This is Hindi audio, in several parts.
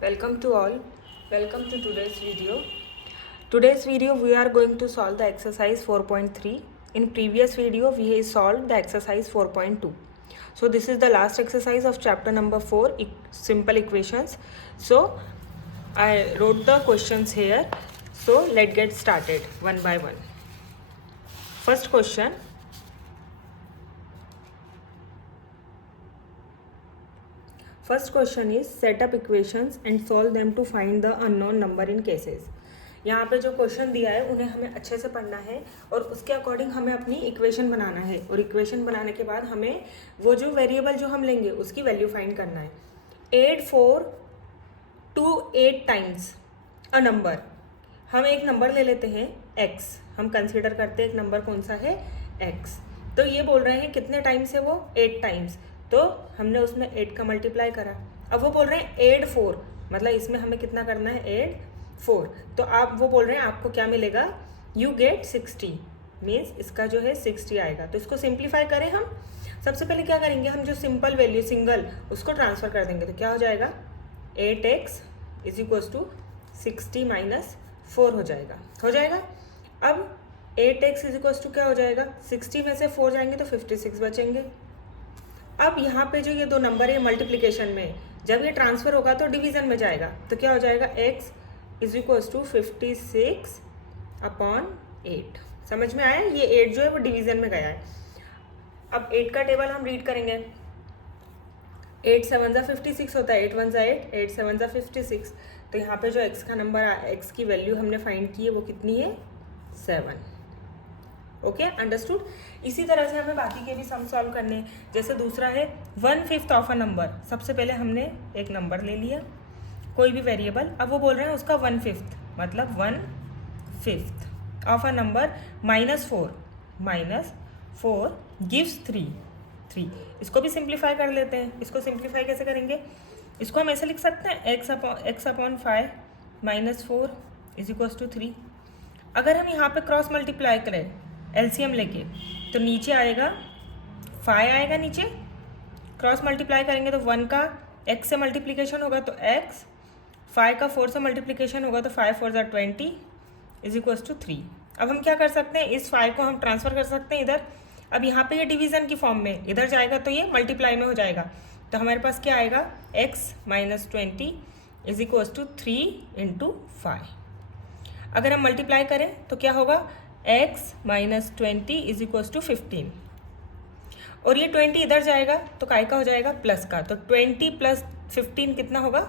Welcome to all. Welcome to today's video. Today's video we are going to solve the exercise 4.3. In previous video we solved the exercise 4.2. So this is the last exercise of chapter number 4, simple equations. So I wrote the questions here. So let's get started one by one. First question. First question is set up equations and solve them to find the unknown number in cases. यहाँ पे जो क्वेश्चन दिया है उन्हें हमें अच्छे से पढ़ना है और उसके अकॉर्डिंग हमें अपनी इक्वेशन बनाना है और इक्वेशन बनाने के बाद हमें वो जो वेरिएबल जो हम लेंगे उसकी वैल्यू फाइंड करना है. 8 4 to 8 टाइम्स अ नंबर. हम एक नंबर ले लेते हैं x. हम कंसिडर करते हैं एक नंबर कौन सा है x. तो ये बोल रहे हैं कितने टाइम्स है वो 8 टाइम्स. तो हमने उसमें 8 का मल्टीप्लाई करा. अब वो बोल रहे हैं 8 4 मतलब इसमें हमें कितना करना है 8 4. तो आप वो बोल रहे हैं आपको क्या मिलेगा यू गेट 60 मीन्स इसका जो है 60 आएगा. तो इसको सिंप्लीफाई करें हम. सबसे पहले क्या करेंगे हम जो सिंपल वैल्यू सिंगल उसको ट्रांसफ़र कर देंगे. तो क्या हो जाएगा 8x is equals to 60 minus 4 हो जाएगा. अब 8x इज इक्वल्स टू क्या हो जाएगा 60 में से 4 जाएंगे तो 56 बचेंगे. अब यहाँ पे जो ये दो नंबर है मल्टीप्लिकेशन में जब ये ट्रांसफ़र होगा तो डिवीज़न में जाएगा. तो क्या हो जाएगा x is equals to 56 upon 8. समझ में आया. ये 8 जो है वो डिवीज़न में गया है. अब 8 का टेबल हम रीड करेंगे. 8 7 ज़ा 56 होता है. 8 1 ज़ा 8 8 7 ज़ा 56. तो यहाँ पे जो x का नंबर x की वैल्यू हमने फाइंड की है वो कितनी है 7. Okay understood. इसी तरह से हमें बाकी के भी सम सॉल्व करने हैं. जैसे दूसरा है 1/5 ऑफ अ नंबर. सबसे पहले हमने एक नंबर ले लिया कोई भी वेरिएबल. अब वो बोल रहे हैं उसका 1/5 मतलब 1/5 ऑफ अ नंबर -4 गिव्स 3. इसको भी सिंप्लीफाई कर लेते हैं. इसको सिंप्लीफाई कैसे करेंगे. इसको हम ऐसे लिख सकते हैं x upon 5 -4 is equals to 3. अगर हम यहाँ पे क्रॉस मल्टीप्लाई करें एलसीएम लेके तो नीचे आएगा 5 आएगा. नीचे क्रॉस मल्टीप्लाई करेंगे तो 1 का x से मल्टीप्लिकेशन होगा तो x. 5 का 4 से मल्टीप्लिकेशन होगा तो 5 4 ज़ा 20 इज इक्वल्स टू 3. अब हम क्या कर सकते हैं इस 5 को हम ट्रांसफ़र कर सकते हैं इधर. अब यहाँ पे ये डिवीज़न की फॉर्म में इधर जाएगा तो ये मल्टीप्लाई में हो जाएगा. तो हमारे पास क्या आएगा x - 20 इज इक्वल्स टू 3 × 5. अगर हम मल्टीप्लाई करें तो क्या होगा x - 20 इज इक्वल्स टू 15 और ये 20 इधर जाएगा तो काय का हो जाएगा प्लस का. तो 20 + 15 कितना होगा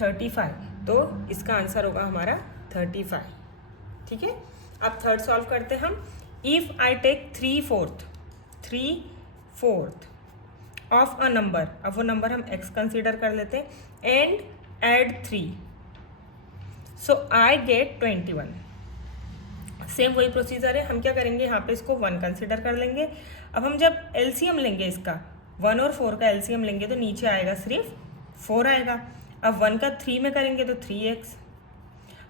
35. तो इसका आंसर होगा हमारा 35. ठीक है. अब थर्ड सॉल्व करते हैं हम. If I take 3/4 of a number. अब वो नंबर हम x कंसीडर कर लेते हैं and add 3 so I get 21. Same वही प्रोसीजर है. हम क्या करेंगे यहाँ पे इसको 1 कंसीडर कर लेंगे. अब हम जब एलसीएम लेंगे इसका 1 और 4 का एलसीएम लेंगे तो नीचे आएगा सिर्फ 4 आएगा. अब 1 का 3 में करेंगे तो 3x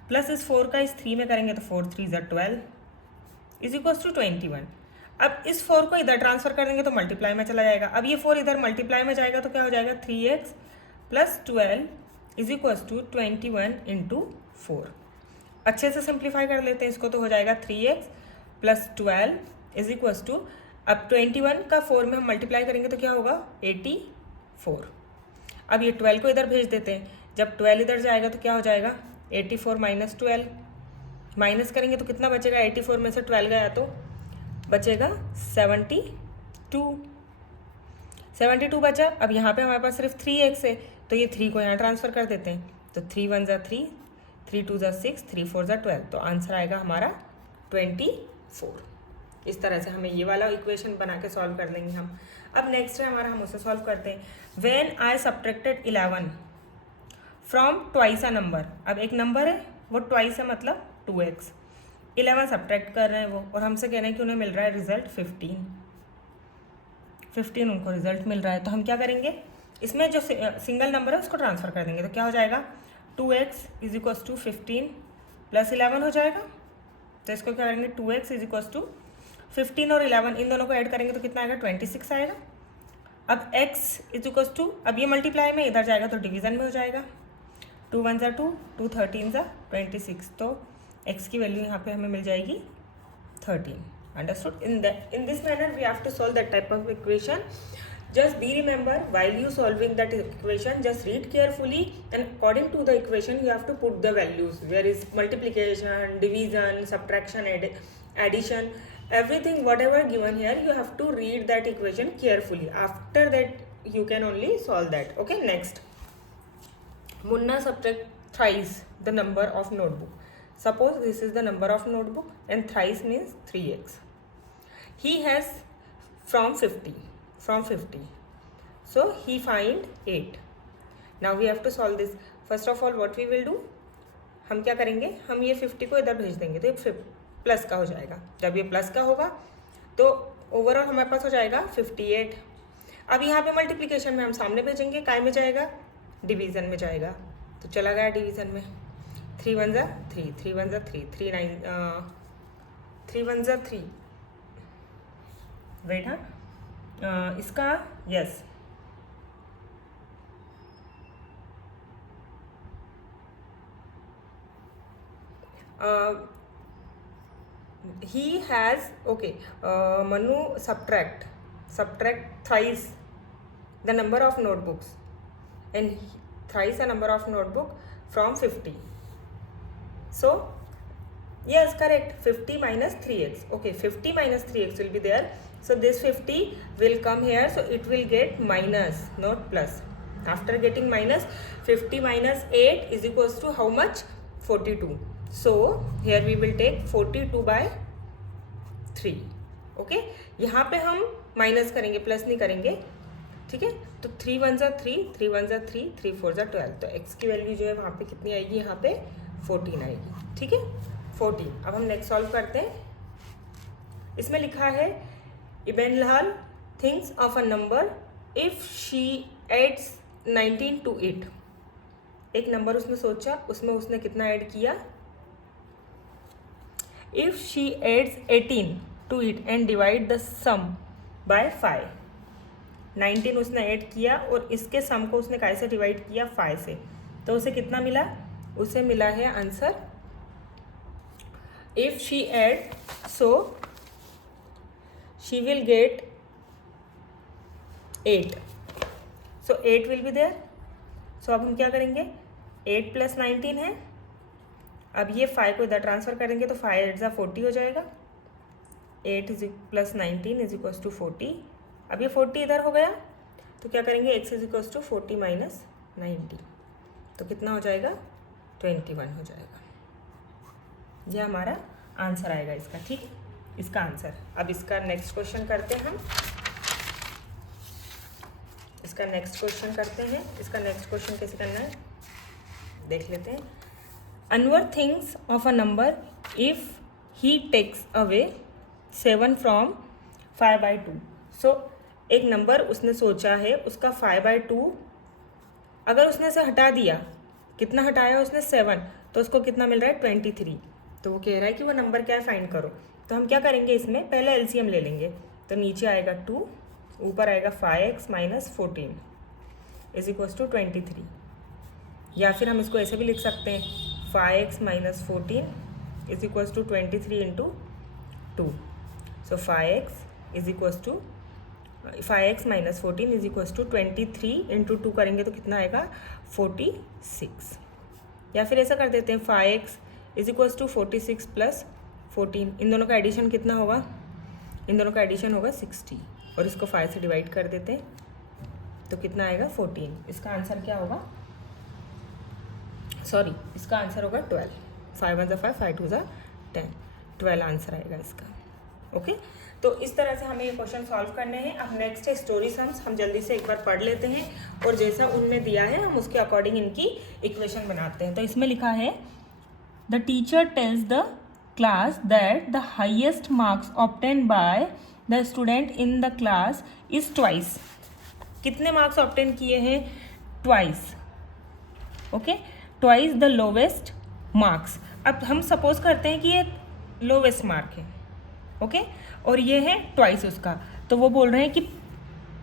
प्लस इस 4 का इस 3 में करेंगे तो 4 3 ज़ा 12 इज इक्वल्स टू 21. अब इस 4 को इधर ट्रांसफ़र कर देंगे तो मल्टीप्लाई में चला जाएगा. अब ये 4 इधर मल्टीप्लाई में जाएगा तो क्या हो जाएगा 3x + 12 इज इक्वल्स टू 21 × 4. अच्छे से सिंप्लीफाई कर लेते हैं इसको. तो हो जाएगा 3x + 12 इज इक्वल्स टू अब 21 का 4 में हम मल्टीप्लाई करेंगे तो क्या होगा 84. अब ये 12 को इधर भेज देते हैं. जब 12 इधर जाएगा तो क्या हो जाएगा 84 - 12 माइनस करेंगे तो कितना बचेगा 84 में से 12 गया तो बचेगा 72 बचा. अब यहाँ पे हमारे पास सिर्फ 3x है तो ये 3 को यहाँ ट्रांसफ़र कर देते हैं. तो 3 1 ज़ा 3 3 2 ज़ा 6 3 4 ज़ा 12. तो आंसर आएगा हमारा 24. इस तरह से हमें ये वाला इक्वेशन बना के सॉल्व कर लेंगे हम. अब नेक्स्ट है हमारा हम उसे सॉल्व करते हैं. When I subtracted 11 from twice a number. अब एक नंबर है वो ट्वाइस है मतलब 2x. 11 सब्ट्रैक्ट कर रहे हैं वो और हमसे कह रहे हैं कि उन्हें मिल रहा है रिजल्ट 15 उनको रिजल्ट मिल रहा है. तो हम क्या करेंगे इसमें जो सिंगल नंबर है उसको ट्रांसफ़र कर देंगे. तो क्या हो जाएगा 2x इज इक्वल्स टू 15 + 11 हो जाएगा. तो इसको क्या करेंगे 2x इज इक्वल्स टू 15 और 11 इन दोनों को ऐड करेंगे तो कितना आएगा 26 आएगा. अब x इज इक्वल्स टू अब ये मल्टीप्लाई में इधर जाएगा तो डिवीज़न में हो जाएगा. 2 1 ज़ा 2, 2 13 ज़ा 26, तो x की वैल्यू यहाँ पे हमें मिल जाएगी 13. Understood? In this manner we have to solve that type of equation. Just be remember, while you solving that equation, just read carefully, and according to the equation you have to put the values. There is multiplication, division, subtraction, addition, everything whatever given here, you have to read that equation carefully. After that you can only solve that. Okay, next. Munna subtract thrice the number of notebook. Suppose this is the number of notebook and thrice means 3x. He has from 50. So he find 8. Now we have to solve this. First of all what we will do, हम क्या करेंगे, हम ये 50 को इधर भेज देंगे तो ये प्लस का हो जाएगा. जब ये प्लस का होगा तो ओवरऑल हमारे पास हो जाएगा 58. अब यहाँ पे मल्टीप्लिकेशन में हम सामने भेजेंगे, काय में जाएगा, डिवीज़न में जाएगा. तो चला गया डिवीज़न में. 3 1 ज़ा 3, 3 1 ज़ा 3, 3 1 ज़ा 3. वेट, हाँ इसका yes, he has, okay, Manu subtract thrice the number of notebooks, and thrice a number of notebook from 50. So yes, correct, 50 minus 3x. Okay, 50 minus 3x will be there. So this 50 will come here, so it will get minus, not plus. After getting minus, 50 minus 8 is equals to how much? 42. So here we will take 42 by 3. Okay, यहाँ पे हम माइनस करेंगे, प्लस नहीं करेंगे. ठीक है, तो 3 1 ज़ा 3, 3 1 ज़ा 3, 3 4 ज़ा 12. तो x की वैल्यू जो है वहाँ पे कितनी आएगी, यहाँ पे 14 आएगी. ठीक है, 14. अब हम नेक्स्ट सॉल्व करते हैं. इसमें लिखा है इबन लाल thinks of a number if she adds 19 to it. एक नंबर उसने सोचा, उसमें उसने कितना ऐड किया. If she adds 18 to it and divide the sum by 5. 19 उसने ऐड किया और इसके सम को उसने कैसे डिवाइड किया, 5 से. तो उसे कितना मिला, उसे मिला है answer if she add, so she will get 8. so 8 will be there. so अब हम क्या करेंगे, 8 प्लस 19 है. अब ये 5 को इधर ट्रांसफर करेंगे तो 5 8 ज़ा 40 हो जाएगा. 8 प्लस 19 इज इक्वल्स टू 40. अब ये 40 इधर हो गया तो क्या करेंगे, x is equals to 40 minus 90. तो कितना हो जाएगा, 21 हो जाएगा. यह हमारा आंसर आएगा इसका. ठीक है, इसका आंसर. अब इसका नेक्स्ट क्वेश्चन करते हैं हम. इसका नेक्स्ट क्वेश्चन कैसे करना है देख लेते हैं. Anwar thinks of a number if he takes away 7 from 5/2. सो एक नंबर उसने सोचा है, उसका 5/2 अगर उसने से हटा दिया, कितना हटाया उसने, 7, तो उसको कितना मिल रहा है, 23. तो वो कह रहा है कि वो नंबर क्या है, फाइंड करो. तो हम क्या करेंगे, इसमें पहले एलसीएम ले लेंगे. तो नीचे आएगा 2, ऊपर आएगा 5x minus 14 is equals to 23. या फिर हम इसको ऐसे भी लिख सकते हैं, 5x minus 14 is equals to 23 into 2. सो 5x minus 14 is equals to 23 into 2 करेंगे तो कितना आएगा, 46. या फिर ऐसा कर देते हैं, 5x is equals to 46 plus 14. इन दोनों का एडिशन कितना होगा, इन दोनों का एडिशन होगा 60 और इसको 5 से डिवाइड कर देते हैं तो कितना आएगा, 14. इसका आंसर क्या होगा, सॉरी इसका आंसर होगा 12. 5 1 ज़ा 5, 5 2 ज़ा 10, 12 आंसर आएगा इसका. ओके, तो इस तरह से हमें ये क्वेश्चन सॉल्व करने हैं. अब नेक्स्ट है स्टोरी सम्स. हम जल्दी से एक बार पढ़ लेते हैं और जैसा उनने दिया है हम उसके अकॉर्डिंग इनकी इक्वेशन बनाते हैं. तो इसमें लिखा है the teacher tells the class that the highest marks obtain by the student in the class is twice. कितने मार्क्स ऑब्टेन किए हैं, twice. Okay, twice the lowest marks. अब हम सपोज करते हैं कि ये लोवेस्ट मार्क है. ओके, और ये है ट्वाइस उसका. तो वो बोल रहे हैं कि,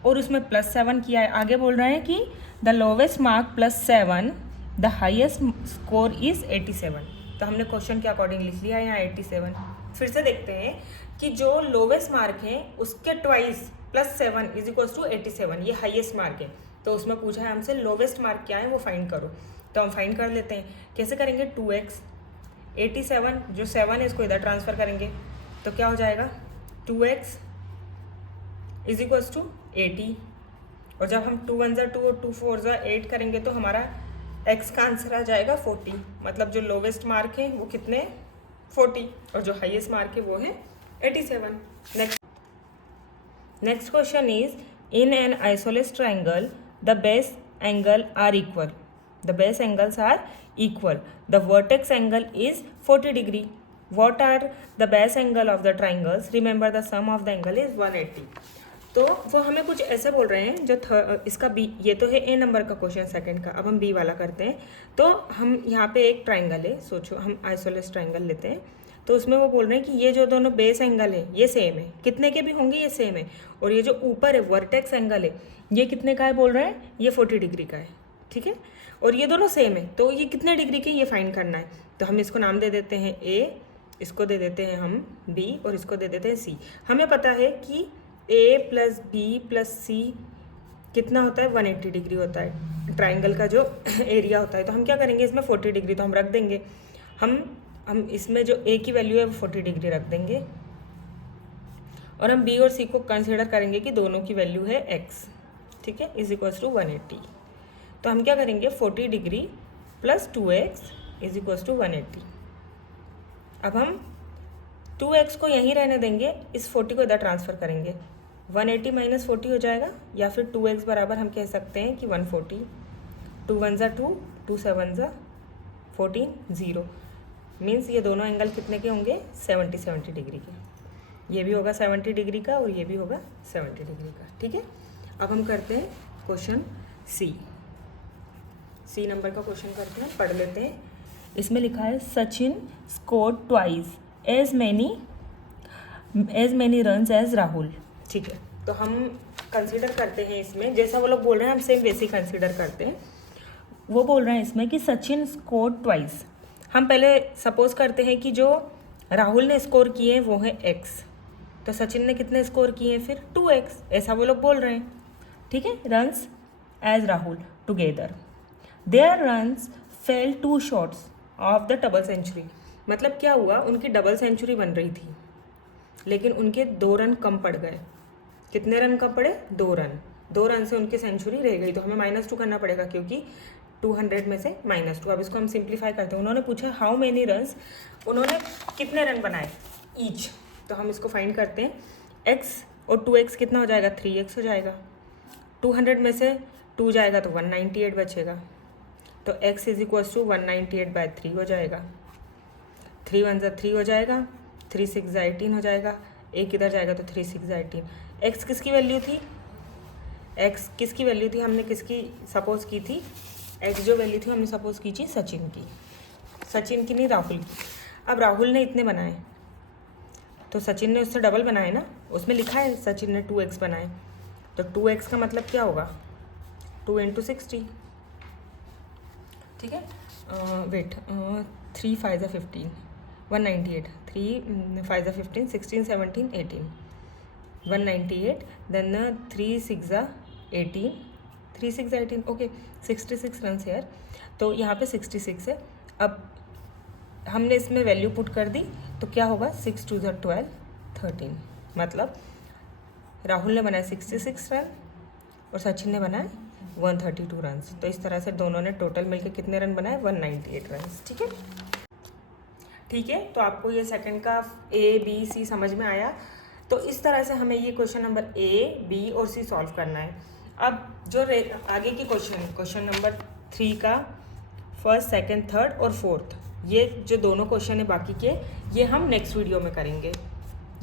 और उसमें +7 किया है. आगे बोल रहे हैं कि the lowest mark +7 the highest score is 87। तो हमने क्वेश्चन के अकॉर्डिंग लिख लिया यहाँ 87। फिर से देखते हैं कि जो लोवेस्ट मार्क है उसके ट्वाइस +7 इज इक्वल्स टू 87, ये हाईएस्ट मार्क है। तो उसमें पूछा है हमसे लोवेस्ट मार्क क्या है वो फाइंड करो। तो हम फाइंड कर लेते हैं। कैसे करेंगे? 2x 87 जो 7 है इसको इधर ट्रांसफ़र करेंगे तो क्या हो जाएगा 2x इज इक्वल्स टू 80। और जब हम 2 1 ज़ा 2 और 2 4 ज़ा 8 करेंगे तो हमारा x का आंसर आ जाएगा 40। मतलब जो लोवेस्ट मार्क है वो कितने 40 और जो हाईएस्ट मार्क है वो है 87। Next question is in an isosceles triangle the base angle are equal. The base angles are equal. The vertex angle is 40 degree. What are the base angle of the triangles? Remember the sum of the angle is 180. तो वो हमें कुछ ऐसे बोल रहे हैं जो इसका बी, ये तो है ए नंबर का क्वेश्चन सेकंड का। अब हम बी वाला करते हैं। तो हम यहाँ पे एक ट्राइंगल है, सोचो हम आइसोलेस ट्राइंगल लेते हैं। तो उसमें वो बोल रहे हैं कि ये जो दोनों बेस एंगल है ये सेम है, कितने के भी होंगे ये सेम है। और ये जो ऊपर है वर्टेक्स एंगल है ये कितने का है बोल रहे हैं, ये 40 डिग्री का है, ठीक है। और ये दोनों सेम है तो ये कितने डिग्री के ये फाइंड करना है। तो हम इसको नाम दे देते हैं ए, इसको दे देते हैं हम बी और इसको दे देते हैं सी। हमें पता है कि ए प्लस बी प्लस सी कितना होता है 180 डिग्री होता है ट्राइंगल का जो एरिया होता है। तो हम क्या करेंगे इसमें 40 डिग्री तो हम रख देंगे। हम इसमें जो ए की वैल्यू है वो 40 डिग्री रख देंगे और हम बी और सी को कंसिडर करेंगे कि दोनों की वैल्यू है एक्स, ठीक है, इज इक्वल्स टू 180। तो हम क्या करेंगे 40 degree plus 2x is equals to 180। अब हम 2x को यहीं रहने देंगे, इस 40 को इधर ट्रांसफ़र करेंगे, 180 माइनस 40 हो जाएगा। या फिर 2x बराबर हम कह सकते हैं कि 140। 2 1 ज़ा 2, 2 7 ज़ा 14, 0 मीन्स ये दोनों एंगल कितने के होंगे 70 डिग्री के। ये भी होगा 70 डिग्री का और ये भी होगा 70 डिग्री का, ठीक है। अब हम करते हैं क्वेश्चन सी नंबर का क्वेश्चन करते हैं, पढ़ लेते हैं। इसमें लिखा है Sachin scored twice as many runs as Rahul, ठीक है। तो हम कंसीडर करते हैं इसमें जैसा वो लोग बोल रहे हैं हम सेम वैसे ही कंसीडर करते हैं। वो बोल रहे हैं इसमें कि सचिन स्कोर्ड ट्वाइस। हम पहले सपोज करते हैं कि जो राहुल ने स्कोर किए हैं वो है एक्स, तो सचिन ने कितने स्कोर किए हैं फिर 2x, ऐसा वो लोग बोल रहे हैं, ठीक है। Runs as Rahul together their runs fell 2 shots of the double century. मतलब क्या हुआ, उनकी डबल सेंचुरी बन रही थी लेकिन उनके 2 रन कम पड़ गए। कितने रन कम पड़े 2 रन। 2 रन से उनकी सेंचुरी रह गई। तो हमें -2 करना पड़ेगा क्योंकि 200 में से -2। अब इसको हम सिंप्लीफाई करते हैं। उन्होंने पूछा हाउ मेनी रन्स, उन्होंने कितने रन बनाए ईच। तो हम इसको फाइंड करते हैं। x और 2x कितना हो जाएगा 3x हो जाएगा। 200 में से 2 जाएगा तो 198 बचेगा। तो x इज इक्वल्स टू 198/3 हो जाएगा। 3 1 ज़ा 3 हो जाएगा, 3 6 ज़ा 18 हो जाएगा। एक इधर जाएगा तो 3 6 ज़ा 18। x किसकी वैल्यू थी, x किसकी वैल्यू थी, हमने किसकी सपोज की थी, x जो वैल्यू थी हमने सपोज की थी सचिन की नहीं राहुल की। अब राहुल ने इतने बनाए तो सचिन ने उससे डबल बनाए ना, उसमें लिखा है सचिन ने 2x बनाए। तो 2x का मतलब क्या होगा 2 × 60, ठीक है। वेट 3 5 ज़ा 15 198, 3 5 ज़ा 15 16 17 18 198, देन 3 6 ज़ा 18 3 6 ज़ा 18 ओके 66 रन है यार। तो यहाँ पे 66 है। अब हमने इसमें वैल्यू पुट कर दी तो क्या होगा 6 2 ज़ा 12 13। मतलब राहुल ने बनाए 66 रन और सचिन ने बनाए 132 रन। तो इस तरह से दोनों ने टोटल मिलके कितने रन बनाए 198 रन, ठीक है। ठीक है, तो आपको ये सेकंड का A B C समझ में आया। तो इस तरह से हमें ये क्वेश्चन नंबर A B और C सॉल्व करना है। अब जो आगे की क्वेश्चन नंबर 3 का फर्स्ट सेकंड थर्ड और फोर्थ, ये जो दोनों क्वेश्चन है बाकी के, ये हम नेक्स्ट वीडियो में करेंगे।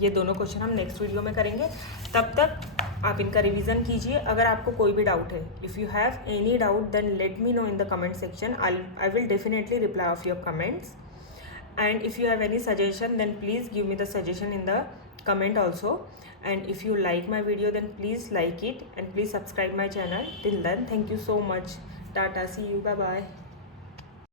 ये दोनों क्वेश्चन हम नेक्स्ट वीडियो में करेंगे। तब तक आप इनका रिवीजन कीजिए। अगर आपको कोई भी डाउट है, if you have any doubt then let me know in the comment section. I will definitely reply of your comments. And if you have any suggestion then please give me the suggestion in the comment also. And if you like my video then please like it and please subscribe my channel. Till then, thank you so much. Tata, see you, bye bye.